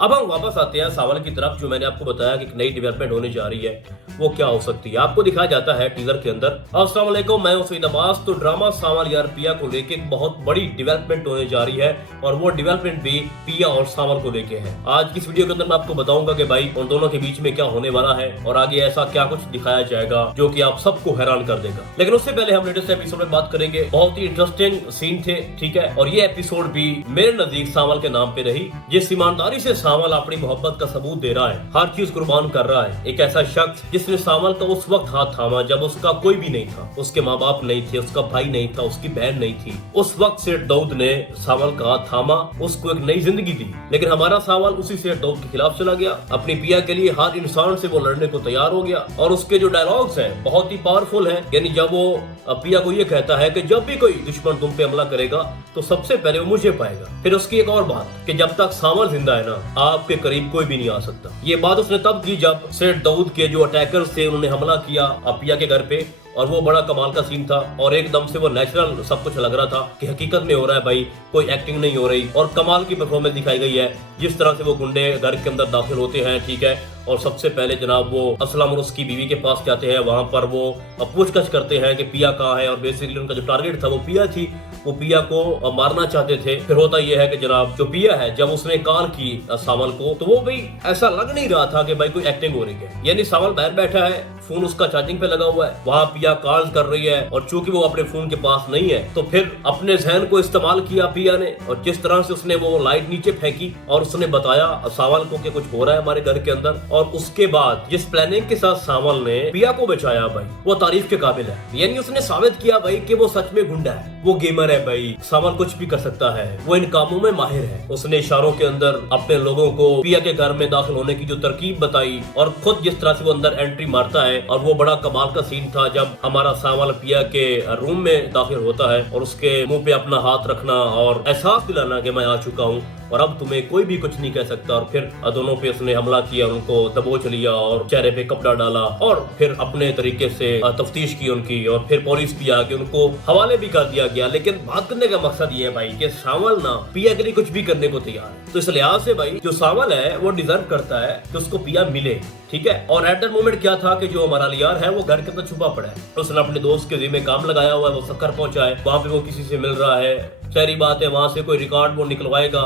अब हम वापस आते हैं सावल की तरफ। जो मैंने आपको बताया कि एक नई डेवलपमेंट होने जा रही है, वो क्या हो सकती है आपको दिखाया जाता है टीजर के अंदर। अस्सलाम वालेकुम, मैं हूं सईद अब्बास। तो ड्रामा सावल यार पिया को लेके एक बहुत बड़ी डेवलपमेंट होने जा रही है और वो डेवलपमेंट भी पिया और सावल को लेके है। आज की इस वीडियो के अंदर मैं आपको बताऊंगा कि भाई उन दोनों के बीच में क्या होने वाला है और आगे ऐसा क्या कुछ दिखाया जाएगा जो कि आप सबको हैरान कर देगा। लेकिन उससे पहले हम लेटेस्ट एपिसोड में बात करेंगे। बहुत ही इंटरेस्टिंग सीन थे, ठीक है, और ये एपिसोड भी मेरे नजदीक सावल के नाम पे रही। जिस ईमानदारी से सावल अपनी मोहब्बत का सबूत दे रहा है, हर चीज कुर्बान कर रहा है, एक ऐसा शख्स जिसने सावल का उस वक्त हाथ थामा जब उसका कोई भी नहीं था, उसके माँ बाप नहीं थे, उसका भाई नहीं था, उसकी बहन नहीं थी। उस वक्त सेठ दाऊद ने सावल का हाथ थामा, उसको एक नई जिंदगी दी। लेकिन हमारा सावल उसी सेठ दाऊद के खिलाफ चला गया, अपनी पिया के लिए हर इंसान से वो लड़ने को तैयार हो गया। और उसके जो डायलॉग्स हैं बहुत ही पावरफुल है। यानी जब वो पिया को ये कहता है कि जब भी कोई दुश्मन तुम पे हमला करेगा तो सबसे पहले वो मुझे पाएगा। फिर उसकी एक और बात कि जब तक सावल जिंदा है ना, आपके करीब कोई भी नहीं आ सकता। ये बात उसने तब की जब सेठ दाऊद के जो अटैकर्स थे उन्होंने हमला किया पिया के घर पे, और वो बड़ा कमाल का सीन था और एकदम से वो नेचुरल सब कुछ लग रहा था कि हकीकत में हो रहा है भाई, कोई एक्टिंग नहीं हो रही। और कमाल की परफॉर्मेंस दिखाई गई है जिस तरह से वो गुंडे घर के अंदर दाखिल होते हैं, ठीक है, और सबसे पहले जनाब वो असलम और उसकी बीवी के पास जाते हैं। वहां पर वो पूछताछ करते हैं कि पिया कहाँ है, और बेसिकली उनका जो टारगेट था वो पिया थी, वो पिया को मारना चाहते थे। फिर होता यह है कि जनाब जो पिया है जब उसने कॉल की सावल को, तो वो भाई ऐसा लग नहीं रहा था कि भाई कोई एक्टिंग हो रही है। यानी सावल बाहर बैठा है, फोन उसका चार्जिंग पे लगा हुआ है, वहां पिया कॉल कर रही है, और चूंकि वो अपने फोन के पास नहीं है तो फिर अपने जहन को इस्तेमाल किया पिया ने, और जिस तरह से उसने वो लाइट नीचे फेंकी और उसने बताया सावल को कि कुछ हो रहा है हमारे घर के अंदर। और उसके बाद जिस प्लानिंग के साथ सावल ने पिया को बचाया भाई, वो तारीफ के काबिल है। यानी उसने साबित किया भाई कि वो सच में गुंडा है, वो गेमर है भाई। सावल कुछ भी कर सकता है, वो इन कामों में माहिर है। उसने इशारों के अंदर अपने लोगों को पिया के घर में दाखिल होने की जो तरकीब बताई, और खुद जिस तरह से वो अंदर एंट्री मारता है। और वो बड़ा कमाल का सीन था जब हमारा सावल पिया के रूम में दाखिल होता है और उसके मुंह पे अपना हाथ रखना और एहसास दिलाना कि मैं आ चुका हूँ और अब तुम्हें कोई भी कुछ नहीं कह सकता। और फिर दोनों पे उसने हमला किया, उनको दबोच लिया और चेहरे पे कपड़ा डाला, और फिर अपने तरीके से तफ्तीश की उनकी, और फिर पुलिस भी आके उनको हवाले भी कर दिया गया। लेकिन बात करने का मकसद ये है भाई कि सावल ना पिया के लिए कुछ भी करने को तैयार है। तो इस लिहाज से भाई जो सावल है वो डिजर्व करता है कि उसको पिया मिले, ठीक है। और एट दैट मोमेंट क्या था कि जो हमारा लियार है वो घर के अंदर छुपा पड़ा है, उसने अपने दोस्त के जिम्मे काम लगाया हुआ है, वो सक्कर पहुंचा है, वहां पे वो किसी से मिल रहा है। सारी बात है वहां से कोई रिकॉर्ड वो निकलवाएगा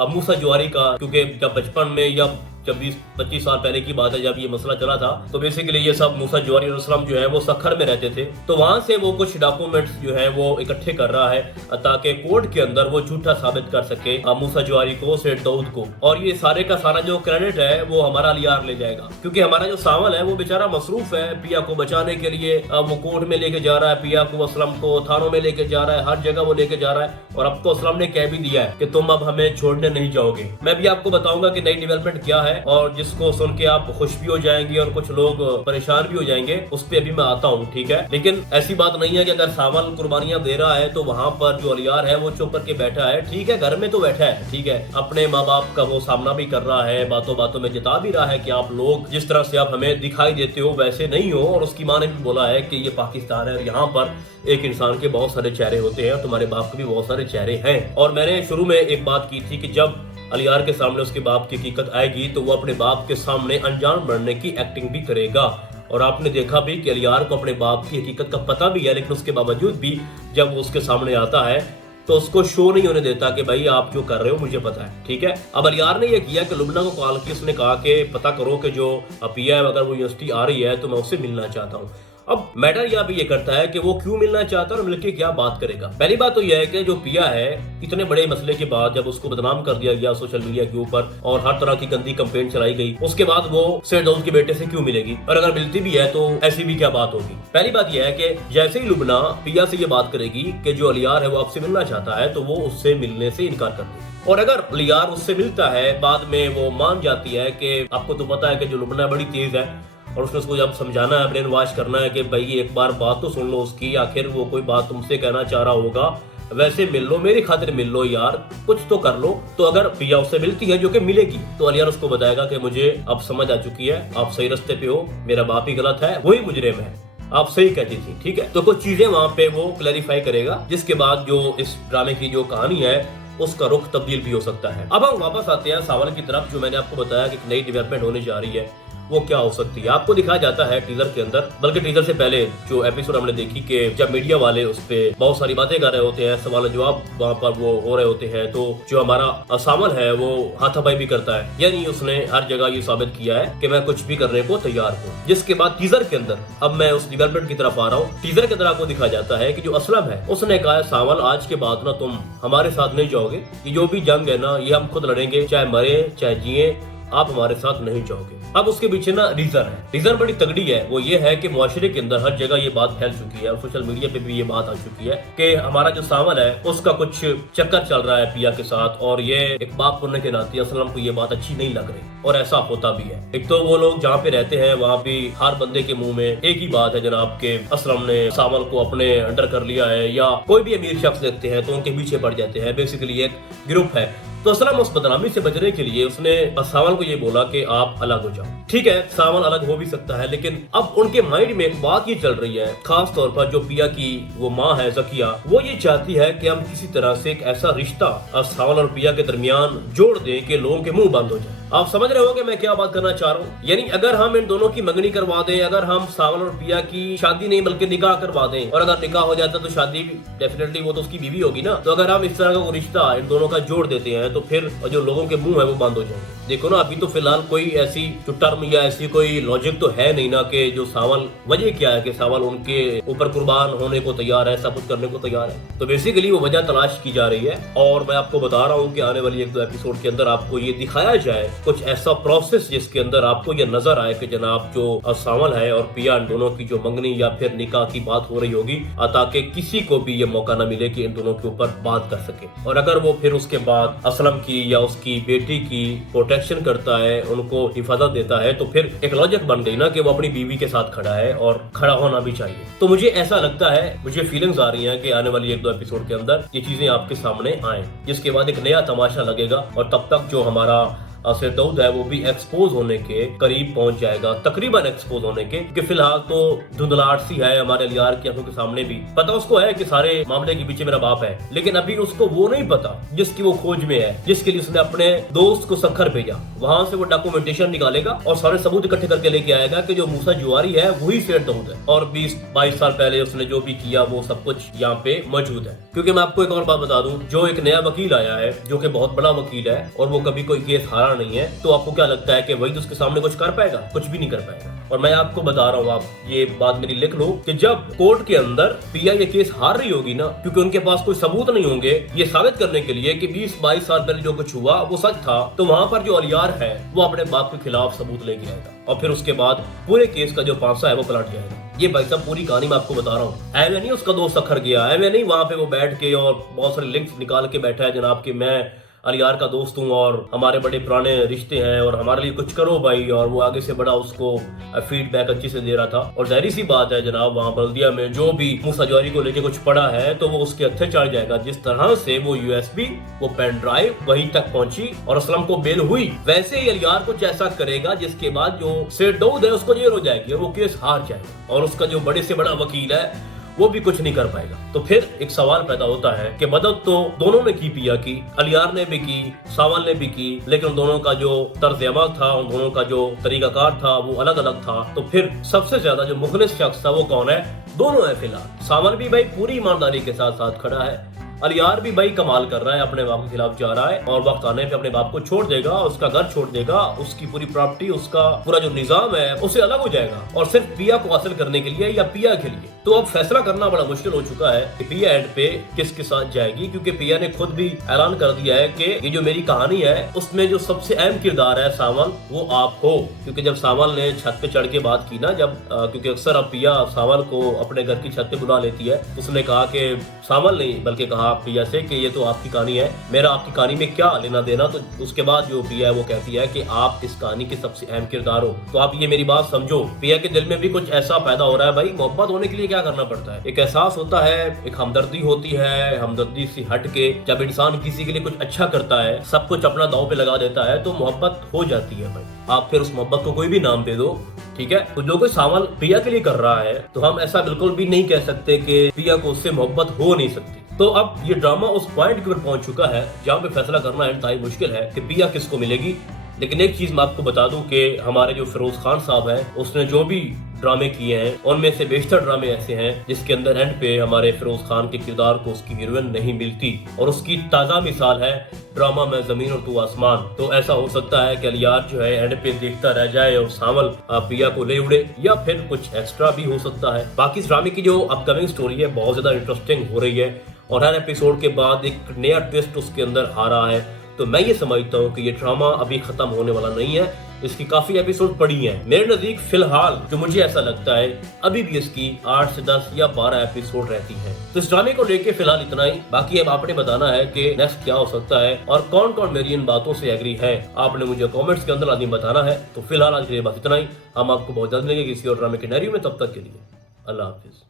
अब मूसा जवारी का, क्योंकि जब बचपन में या जब 20-25 साल पहले की बात है जब ये मसला चला था, तो बेसिकली ये सब मूसा जवारी और असलम जो है वो सखर में रहते थे। तो वहां से वो कुछ डॉक्यूमेंट्स जो है वो इकट्ठे कर रहा है ताकि कोर्ट के अंदर वो झूठा साबित कर सके मूसा जवारी को, सेठ दाऊद को। और ये सारे का सारा जो क्रेडिट है वो हमारा लियार ले जाएगा, क्योंकि हमारा जो सावल है वो बेचारा मसरूफ है पिया को बचाने के लिए। वो कोर्ट में लेके जा रहा है पिया को, असलम को थानों में लेके जा रहा है, हर जगह वो लेके जा रहा है। और अब तो असलम ने कह भी दिया है कि तुम अब हमें छोड़ने नहीं जाओगे। मैं भी आपको बताऊंगा कि नई डेवलपमेंट क्या है, और जिसको सुन के आप खुश भी हो जाएंगे और कुछ लोग परेशान भी हो जाएंगे, उस पे अभी मैं आता हूँ, ठीक है। लेकिन ऐसी बात नहीं है कि अगर सावल कुर्बानियां दे रहा है तो वहाँ पर जो अलियार है वो चुप करके बैठा है, ठीक है, घर में तो बैठा है, ठीक है, अपने माँ बाप का वो सामना भी कर रहा है, बातों बातों में जता भी रहा है कि आप लोग जिस तरह से आप हमें दिखाई देते हो वैसे नहीं हो। और उसकी माँ ने भी बोला है कि ये पाकिस्तान है और यहाँ पर एक इंसान के बहुत सारे चेहरे होते हैं, तुम्हारे बाप के भी बहुत सारे चेहरे हैं। और मैंने शुरू में एक बात की थी कि जब अलियार के सामने उसके बाप की हकीकत आएगी तो वो अपने बाप के सामने अनजान बनने की एक्टिंग भी करेगा। और आपने देखा भी कि अलियार को अपने बाप की हकीकत का पता भी है, लेकिन उसके बावजूद भी जब वो उसके सामने आता है तो उसको शो नहीं होने देता कि भाई आप जो कर रहे हो मुझे पता है, ठीक है। अब अलियार ने यह किया कि लुबना को कॉल की, उसने कहा कि पता करो कि जो पिया है अगर वो यूनिवर्सिटी आ रही है तो मैं उससे मिलना चाहता हूँ। अब मैटर यहाँ पे ये करता है कि वो क्यों मिलना चाहता है और मिलके क्या बात करेगा। पहली बात तो यह है कि जो पिया है इतने बड़े मसले के बाद जब उसको बदनाम कर दिया गया सोशल मीडिया के ऊपर और हर तरह की गंदी कंपेन चलाई गई, उसके बाद वो सेठ दाऊद के बेटे से क्यों मिलेगी, और अगर मिलती भी है तो ऐसी भी क्या बात होगी। पहली बात यह है कि जैसे ही लुबना पिया से ये बात करेगी कि जो अलियार है वो आपसे मिलना चाहता है, तो वो उससे मिलने से इनकार कर देगी। और अगर अलियार उससे मिलता है, बाद में वो मान जाती है कि आपको तो पता है कि जो लुबना बड़ी तेज है, और उसने उसको जब समझाना है, ब्रेन वॉश करना है कि भाई एक बार बात तो सुन लो उसकी, आखिर वो कोई बात तुमसे कहना चाह रहा होगा, वैसे मिल लो, मेरी खातिर मिल लो यार, कुछ तो कर लो। तो अगर पिया उससे मिलती है, जो कि मिलेगी, तो अलियार उसको बताएगा कि मुझे अब समझ आ चुकी है, आप सही रास्ते पे हो, मेरा बाप ही गलत है, वही मुजरिम है, आप सही कहती थी, ठीक है। तो कुछ चीजें वहां पे वो क्लैरिफाई करेगा, जिसके बाद जो इस ड्रामे की जो कहानी है उसका रुख तब्दील भी हो सकता है। अब हम वापस आते हैं सवाल की तरफ, जो मैंने आपको बताया कि एक नई डेवलपमेंट होने जा रही है, वो क्या हो सकती है। आपको दिखाया जाता है टीजर के अंदर, बल्कि टीजर से पहले जो एपिसोड हमने देखी कि जब मीडिया वाले उस पे बहुत सारी बातें कर रहे होते हैं, सवाल जवाब वहाँ पर वो हो रहे होते हैं, तो जो हमारा सामल है वो हाथापाई भी करता है, यानी उसने हर जगह ये साबित किया है कि मैं कुछ भी करने को तैयार हूँ। जिसके बाद टीजर के अंदर, अब मैं उस डेवलपमेंट की तरफ आ रहा हूँ, टीजर के अंदर आपको दिखाया जाता है कि जो असलम है उसने कहा है सामल आज के बाद ना तुम हमारे साथ नहीं जाओगे, ये जो भी जंग है ना ये हम खुद लड़ेंगे, चाहे मरे चाहे जिए, आप हमारे साथ नहीं जाओगे। अब उसके पीछे ना रीजन है, रीजन बड़ी तगड़ी है। वो ये है कि मुआशरे के अंदर हर जगह ये बात फैल चुकी है और सोशल मीडिया पे भी ये बात आ चुकी है कि हमारा जो सामल है उसका कुछ चक्कर चल रहा है पिया के साथ, और ये एक बाप होने के नाते असलम को ये बात अच्छी नहीं लग रही, और ऐसा होता भी है। एक तो वो लोग जहाँ पे रहते हैं वहाँ भी हर बंदे के मुंह में एक ही बात है जनाब के असलम ने सामल को अपने अंडर कर लिया है, या कोई भी अमीर शख्स देखते हैं तो उनके पीछे पड़ जाते हैं। बेसिकली एक ग्रुप है। तो असलम उस बदनामी से बचने के लिए उसने सामल को ये बोला कि आप अलग हो जाओ। ठीक है, सामल अलग हो भी सकता है, लेकिन अब उनके माइंड में एक बात ये चल रही है, खास तौर पर जो पिया की वो माँ है जकिया, वो ये चाहती है कि हम किसी तरह से एक ऐसा रिश्ता सामल और पिया के दरमियान जोड़ दें कि लोगों के मुंह बंद हो जाए। आप समझ रहे हो कि मैं क्या बात करना चाह रहा हूँ। यानी अगर हम इन दोनों की मंगनी करवा दें, अगर हम सामल और पिया की शादी नहीं बल्कि निकाह करवा दें, और अगर निकाह हो जाता तो शादी डेफिनेटली वो तो उसकी बीवी होगी ना, तो अगर हम इस तरह का रिश्ता इन दोनों का जोड़ देते हैं तो फिर जो लोगों के मुंह है वो बंद हो जाएंगे। देखो ना, अभी तो फिलहाल कोई ऐसी जो टर्म या ऐसी कोई लॉजिक तो है नहीं ना कि जो सावल, वजह क्या है कि सावल उनके ऊपर कुर्बान होने को तैयार है, सब कुछ करने को तैयार है। तो बेसिकली वो वजह तलाश की जा रही है, और मैं आपको बता रहा हूँ कि आने वाली एक दो एपिसोड के अंदर आपको ये दिखाया जाए कुछ ऐसा प्रोसेस जिसके अंदर आपको ये नजर आए कि जनाब जो सावल है और पिया इन दोनों की जो मंगनी या फिर निकाह की बात हो रही होगी, ताकि किसी को भी ये मौका ना मिले कि इन दोनों के ऊपर बात कर सके। और अगर वो फिर उसके बाद असलम की या उसकी बेटी की प्रोटेक्शन करता है, उनको हिफाजत देता है, तो फिर एक लॉजिक बन गई ना कि वो अपनी बीवी के साथ खड़ा है और खड़ा होना भी चाहिए। तो मुझे ऐसा लगता है, मुझे फीलिंग्स आ रही हैं कि आने वाली एक दो एपिसोड के अंदर ये चीजें आपके सामने आए, जिसके बाद एक नया तमाशा लगेगा, और तब तक जो हमारा सिरदर्द है वो भी एक्सपोज होने के करीब पहुंच जाएगा, तकरीबन एक्सपोज होने के, कि फिलहाल तो धुंधलाहट सी है हमारे अलियार की आंखों के सामने भी। पता उसको है कि सारे मामले के पीछे मेरा बाप है, लेकिन अभी उसको वो नहीं पता जिसकी वो खोज में है, जिसके लिए उसने अपने दोस्त को सखर भेजा। वहां से वो डॉक्यूमेंटेशन निकालेगा और सारे सबूत इकट्ठे करके लेके आएगा कि जो मूसा जुआरी है वही सिरदर्द है, और 20-22 साल पहले उसने जो भी किया वो सब कुछ यहाँ पे मौजूद है। क्योंकि मैं आपको एक और बात बता दूं, जो एक नया वकील आया है जो कि बहुत बड़ा वकील है और वो कभी कोई केस हारा नहीं है, तो आपको क्या लगता है कि वही उसके सामने कुछ कर पाएगा? कुछ भी नहीं कर पाएगा। और मैं आपको बता रहा हूँ, आप ये बात मेरी लिख लो, कि जब कोर्ट के अंदर पिया ये केस हार रही होगी ना, क्योंकि उनके पास कोई सबूत नहीं होंगे ये साबित करने के लिए कि 20-22 साल पहले जो कुछ हुआ वो सच था, तो वहां पर जो अलियार है वो अपने बाप के खिलाफ सबूत लेके आएगा, और फिर उसके बाद पूरे केस का जो पासा है वो पलट जाएगा। ये भाई साहब पूरी कहानी मैं आपको बता रहा हूँ। ऐवे नहीं उसका दोस्त सखर गया, ऐवे नहीं वहां पे वो बैठ के और बहुत सारे लिंक्स निकाल के बैठा है जनाब कि मैं अलियार का दोस्त हूँ और हमारे बड़े पुराने रिश्ते हैं और हमारे लिए कुछ करो भाई, और वो आगे से बड़ा उसको फीडबैक अच्छी से दे रहा था। और जाहिर सी बात है जनाब, वहाँ बल्दिया में जो भी मूसा जुआरी को लेके कुछ पड़ा है तो वो उसके हथे चढ़ जाएगा। जिस तरह से वो USB, वो पेन ड्राइव वहीं तक पहुंची और असलम को बेल हुई, वैसे ही अलियार कुछ ऐसा करेगा जिसके बाद जो सिरदर्द है उसको जेल हो जाएगी और वो केस हार जाएगा, और उसका जो बड़े से बड़ा वकील है वो भी कुछ नहीं कर पाएगा। तो फिर एक सवाल पैदा होता है कि मदद तो दोनों ने की, पिया की, अलियार ने भी की, सावल ने भी की, लेकिन दोनों का जो तर्ज अमल था, उन दोनों का जो तरीकाकार था वो अलग अलग था। तो फिर सबसे ज्यादा जो मुखलिस शख्स था वो कौन है? दोनों है फिलहाल। सावल भी भाई पूरी ईमानदारी के साथ साथ खड़ा है, अलियार भी भाई कमाल कर रहा है, अपने बाप के खिलाफ जा रहा है, और वक्त आने पे अपने बाप को छोड़ देगा, उसका घर छोड़ देगा, उसकी पूरी प्रॉपर्टी, उसका पूरा जो निजाम है उससे अलग हो जाएगा, और सिर्फ पिया को हासिल करने के लिए या पिया के लिए। तो अब फैसला करना बड़ा मुश्किल हो चुका है कि पिया एंड पे किसके साथ जाएगी, क्योंकि पिया ने खुद भी ऐलान कर दिया है कि ये जो मेरी कहानी है उसमें जो सबसे अहम किरदार है सावल, वो आप हो। क्योंकि जब सावल ने छत पे चढ़ के बात की ना, जब क्योंकि अक्सर अब पिया सावल को अपने घर की छत पे बुला लेती है, उसने कहा कि सावल नहीं बल्कि कहा पिया से कि ये तो आपकी कहानी है, मेरा आपकी कहानी में क्या लेना देना। तो उसके बाद जो पिया है वो कहती है कि आप इस कहानी के सबसे अहम किरदार हो। तो आप ये मेरी बात समझो, पिया के दिल में भी कुछ ऐसा पैदा हो रहा है भाई, मोहब्बत होने के लिए क्या करना पड़ता है? एक एहसास होता है, एक हमदर्दी होती है, हमदर्दी से हट के जब इंसान किसी के लिए कुछ अच्छा करता है, सब कुछ अपना दांव पे लगा देता है, तो मोहब्बत हो जाती है भाई। आप फिर उस मोहब्बत को कोई भी नाम दे दो, ठीक है। तो जो कोई सावल पिया के लिए कर रहा है, तो हम ऐसा बिल्कुल भी नहीं कह सकते कि पिया को उससे मोहब्बत हो नहीं सकती। तो अब ये ड्रामा उस पॉइंट के ऊपर पहुंच चुका है जहां पे फैसला करना इंतहाई मुश्किल है कि पिया किसको मिलेगी। लेकिन एक चीज मैं आपको बता दूं कि हमारे जो फिरोज खान साहब हैं उसने जो भी ड्रामे किए हैं उनमें से बेशतर ड्रामे ऐसे हैं जिसके अंदर एंड पे हमारे फिरोज खान के किरदार को उसकी हीरोइन नहीं मिलती, और उसकी ताज़ा मिसाल है ड्रामा में जमीन और तू आसमान। तो ऐसा हो सकता है कि अलियार जो है एंड पे देखता रह जाए और सावल पिया को ले उड़े, या फिर कुछ एक्स्ट्रा भी हो सकता है। बाकी इस ड्रामे की जो अपकमिंग स्टोरी है बहुत ज्यादा इंटरेस्टिंग हो रही है और हर एपिसोड के बाद एक नया ट्विस्ट उसके अंदर आ रहा है। तो मैं ये समझता हूँ कि ये ड्रामा अभी खत्म होने वाला नहीं है, इसकी काफी एपिसोड पड़ी हैं। मेरे नजदीक फिलहाल जो मुझे ऐसा लगता है अभी भी इसकी 8 से 10 या 12 एपिसोड रहती हैं। तो इस ड्रामे को लेके फिलहाल इतना ही। बाकी अब आपने बताना है कि नेक्स्ट क्या हो सकता है और कौन कौन मेरी इन बातों से एग्री है, आपने मुझे कमेंट्स के अंदर लाजमी बताना है। तो फिलहाल आज के लिए बस इतना ही। हम आपको बहुत जल्द मिलेंगे किसी और ड्रामे के नैरियो में, तब तक के लिए अल्लाह हाफिज।